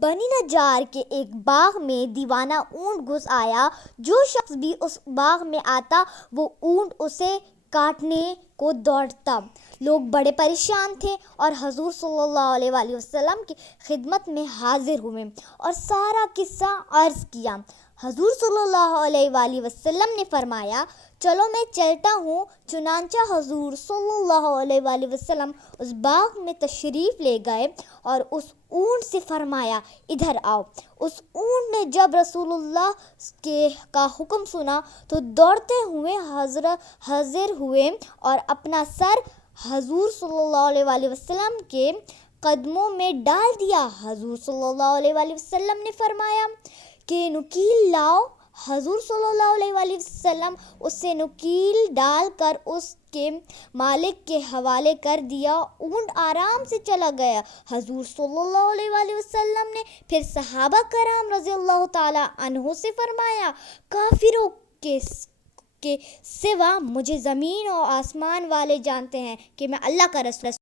بنی نجار کے ایک باغ میں دیوانہ اونٹ گھس آیا۔ جو شخص بھی اس باغ میں آتا وہ اونٹ اسے کاٹنے کو دوڑتا۔ لوگ بڑے پریشان تھے اور حضور صلی اللہ علیہ وآلہ وسلم کی خدمت میں حاضر ہوئے اور سارا قصہ عرض کیا۔ حضور صلی اللہ علیہ وآلہ وسلم نے فرمایا، چلو میں چلتا ہوں۔ چنانچہ حضور صلی اللہ علیہ وآلہ وسلم اس باغ میں تشریف لے گئے اور اس اونٹ سے فرمایا، ادھر آؤ۔ اس اونٹ نے جب رسول اللہ کا حکم سنا تو دوڑتے ہوئے حاضر ہوئے اور اپنا سر حضور صلی اللہ علیہ وآلہ وسلم کے قدموں میں ڈال دیا۔ حضور صلی اللہ علیہ وآلہ وسلم نے فرمایا کہ نکیل لاؤ۔ حضور صلی اللہ علیہ وآلہ وسلم اسے نکیل ڈال کر اس کے مالک کے حوالے کر دیا۔ اونٹ آرام سے چلا گیا۔ حضور صلی اللہ علیہ وآلہ وسلم نے پھر صحابہ کرام رضی اللہ تعالیٰ عنہ سے فرمایا، کافروں کے سوا مجھے زمین و آسمان والے جانتے ہیں کہ میں اللہ کا رسول